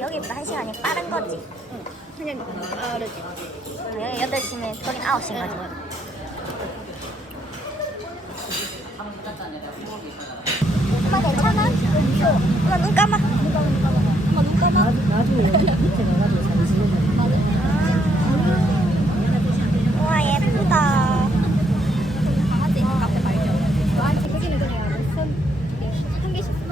여기보다 한 시간이 빠른 거지. 그냥 빠르지. 여기 8시면 거긴 9시인 거지. 엄마 괜찮아? 엄마 눈 감아. 엄마 눈 감아. 나중에 여기 밑에 가가지고 사진 찍으면 우와 예쁘다. 강아지 카페 말죠. 너한테 여기는 그냥 손 이게 한 개씩 쓰면 여기는 연대가 뭉쳐져 있어.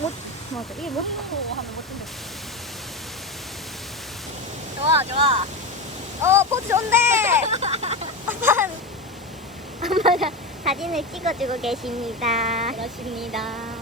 못 맞아 이게 못 하면 못 된다. 좋아 좋아. 어 포즈 좋은데. 엄마 엄마가 사진을 찍어주고 계십니다. 그렇습니다.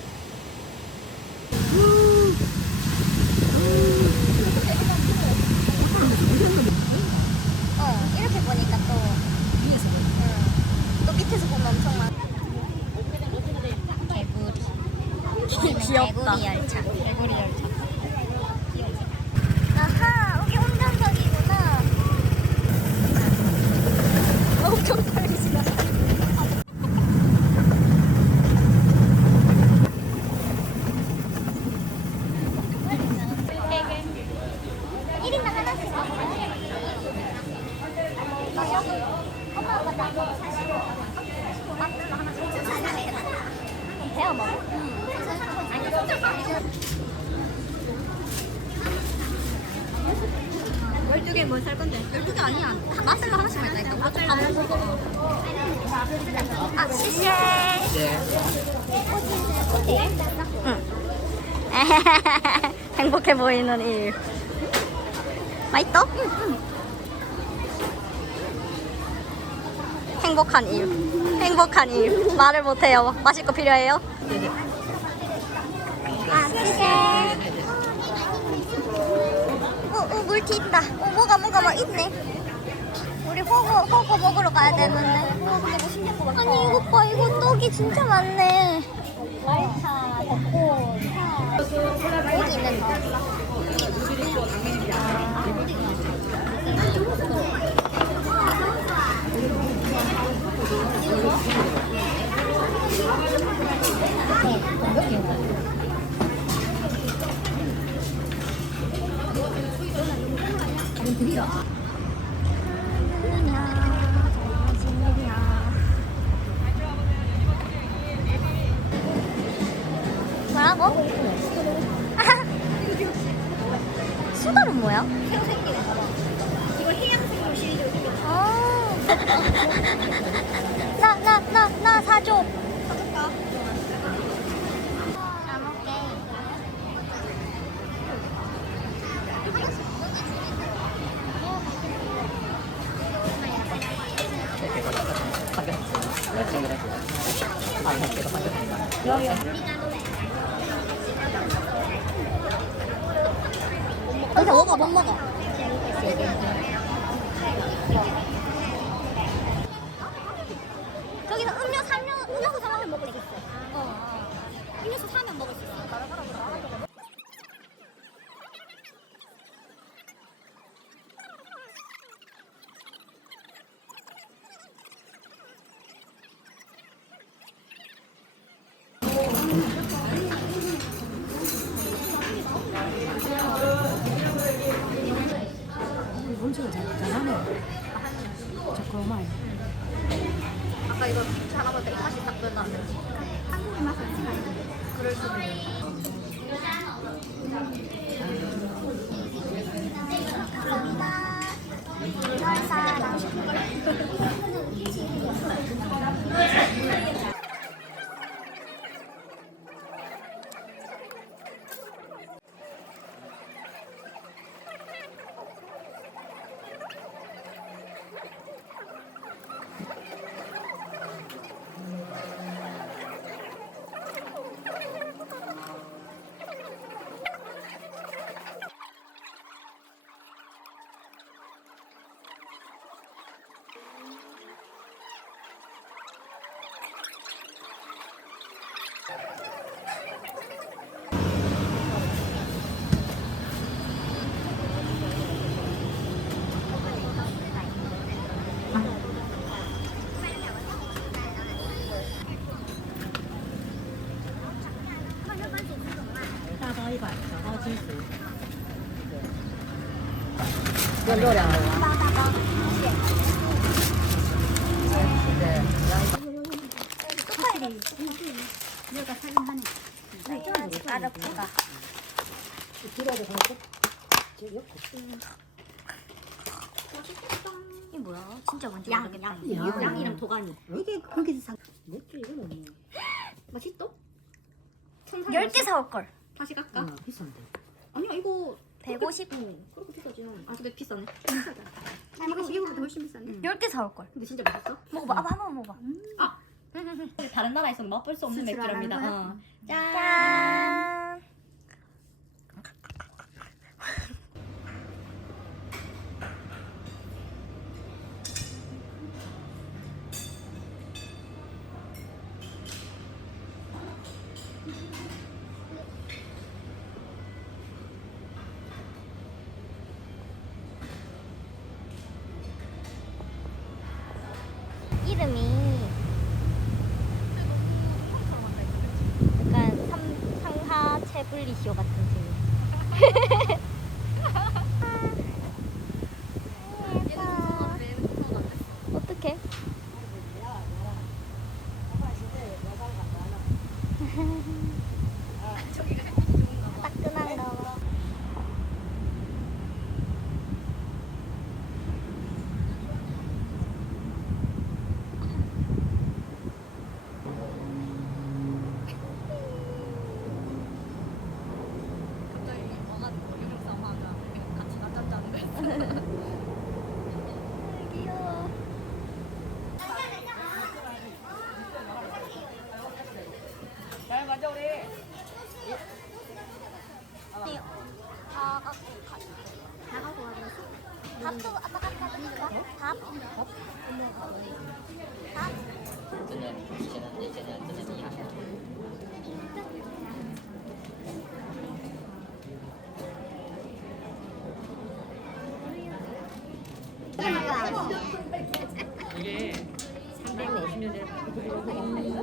마셀로 하나씩만 있다니까. 마셀로 다 먹어. 아, 시시. 행복해 보이는 일. 맛있어? 행복한 일. 행복한 일. 말을 못해요. 마실 거 필요해요? 아, 시시. 어, 어, 물티 있다. 어, 뭐가 뭐가 막 있네. 호구, 호구 먹으러 가야 되는데. 어, 근데 거 같아. 아니, 이거 봐. 이거 떡이 진짜 많네. 뭐라고? 수달은 뭐야? 이거 해양생물 시리즈 아. 나, 나, 나, 나 사줘. 안 먹게. 여기서 먹어, 못 먹어. 저기서 음료 사면, 음료수 사면 먹을 수 있어. 어. 음료수 사면 먹을 수 있어. 음식을 잘, 잘하네. 자꾸만. 아까 이거 잘라보니까 맛이 딱 변하네. 한국의 맛은 티가 있는데. 그럴 수도 있 아, 감사합니다. 별 사랑. 르프다 길어도 가고. 이 뭐야? 진짜 뭔지 양, 모르겠다. 양. 양. 양 이름 도가니. 이게 거기서 사. 몇개 이거는 뭐. 맛있어? 열개 사올 걸. 다시 깎아. 아 비싼데. 아니야 이거 150. 응, 그렇게 비싸지. 아 근데 비싸네. 이거 이거보다 훨씬 비싸네. 열 개 사올 걸. 근데 진짜 맛있어? 먹어봐. 아, 한번 먹어봐. 다른 나라에서는 맛볼 수 없는 맥주랍니다. 어. 짠. 짠 약간 삼, 상하 채블리쇼 같은 집. 어떡해? 따끈한가 봐. 귀여워. 네. 아, 아, 나가고 와 밥도 아까 갔다 왔으니까 밥? 밥? 밥?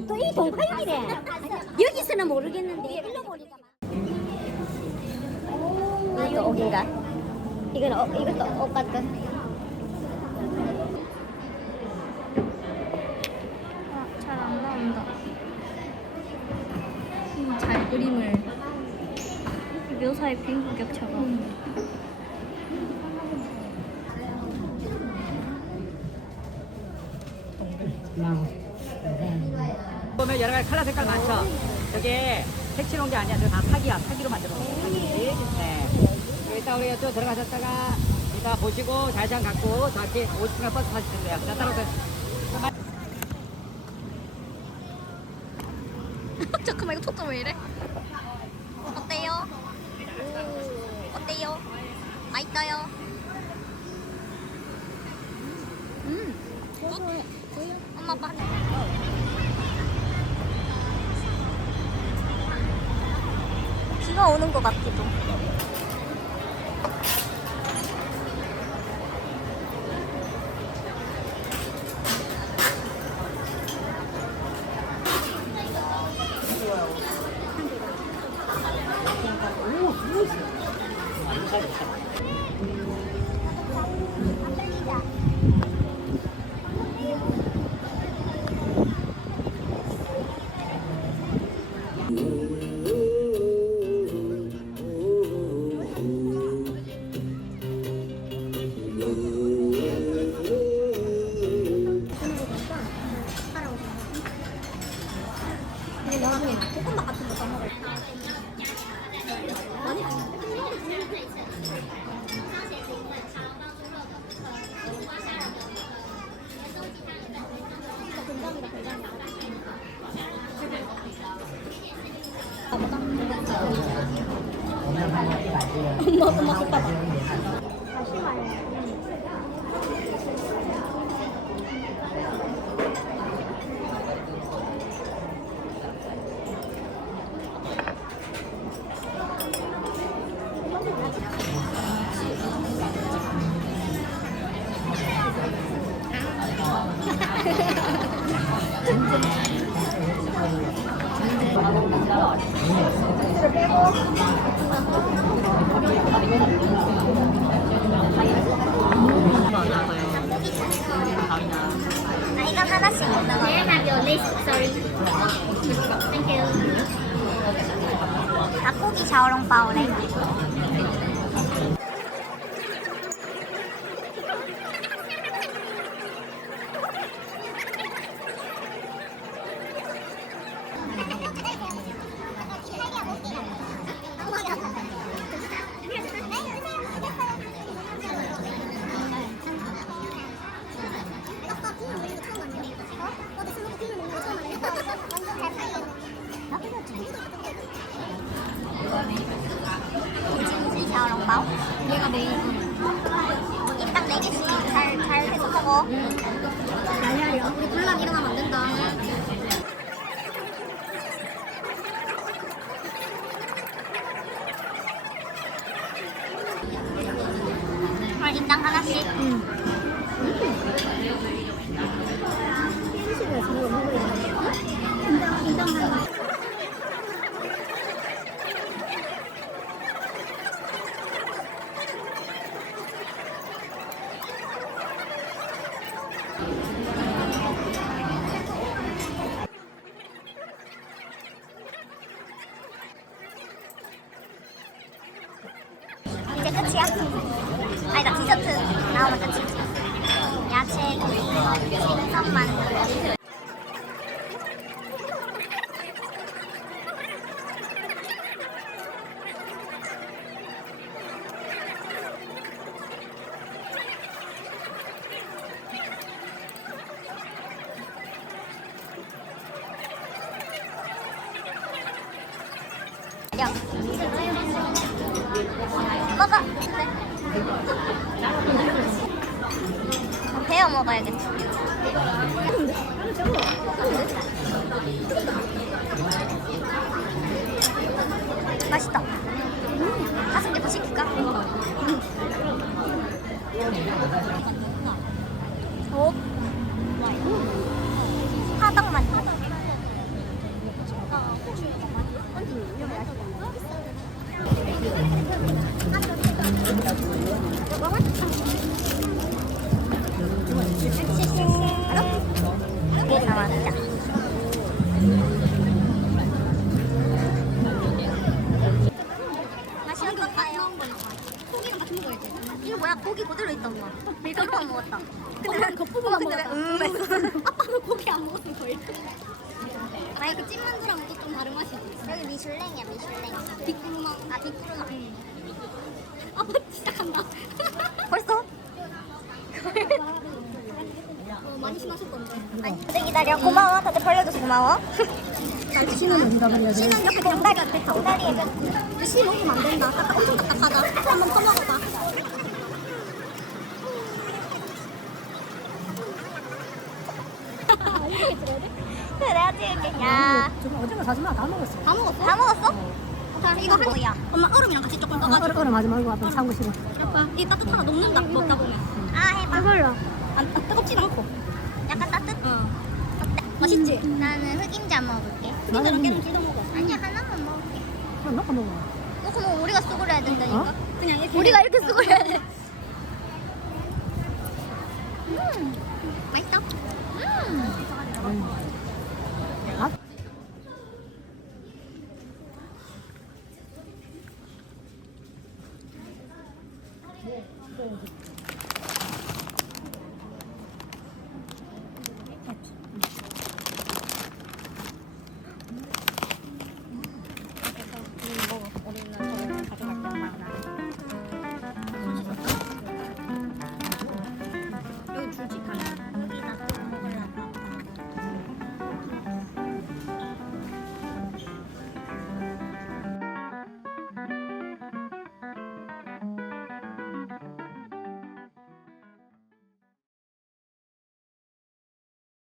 또이 동파육이래. 여기서는 모르겠는데. 일러보니까 이거 옷인가? 이건 어, 이것도 옷 같다. 아, 잘안 나온다. 음, 잘 그림을 묘사의 빈부격차가. 보 가지 컬러 색깔 많죠? 저게 색칠한 게 아니야. 저다 사기야. 사기로 만들어 놓은 거야. 사기. 네. 일단 우리가 또 들어가셨다가 이따 보시고 좌회전 갖고 다시 50분간 버스 타시면 돼요. 자, 따라오세요. 잠깐만 이거 초점 왜 이래? 어때요? 어때요? 맛있어요? 음. 엄마 봐. 비가 오는 것 같기도. 哈哈哈哈哈哈哈哈哈哈哈哈 먹어. 날려려. 우리 불난 일어나면 안 된다. 야. 먹어. 배워 먹어야겠다. 맛있다. 다섯 개더 시킬까? 고기 그대로 있다 엄마. 밀가루만 먹었다. 근데 겉부분만 근데 왜 먹었다. 음 했어? 아빠는 고기 안더 1등. 아니 그 찐만두랑 또 좀 다른 맛이지. 여기 미슐랭이야 미슐랭. 빅구르마. 아 빅구르마. 아빠 시작한다. 벌써? 어, 많이. 아니 기다려. 고마워. 다들 벌려줘서 고마워. 신은 어디다 버려야 돼? 씨는 옆에 정다리 옆에 다 다리에 몇씨 먹으면 안 된다. 엄청 딱딱하다. 한번 퍼먹어봐. 그래 내가 찍을게. 야. 좀 어제가 사지마 다 먹었어. 다 먹었어? 다 먹었어? 자 이거 한 뭐야? 엄마 얼음이랑 같이 조금 어, 떠가지고. 얼음 얼음 하지 말고 아빠 참고 싫어. 아빠 이 따뜻하다 녹는다 먹다 보면. 아 해봐. 이걸로. 안, 안 뜨겁지도 않고. 약간 따뜻? 어. 맛있지? 나는 흑임자 먹을게. 흑임자랑 깨는 둘다 먹어. 아니야 하나만 먹을게. 그럼 넣고 먹어. 놓고 먹으면 우리가 수그려야 된다니까. 어? 그냥 이렇게. 우리가 이렇게 수그려야 돼. 음, 맛있다. 음, 嗯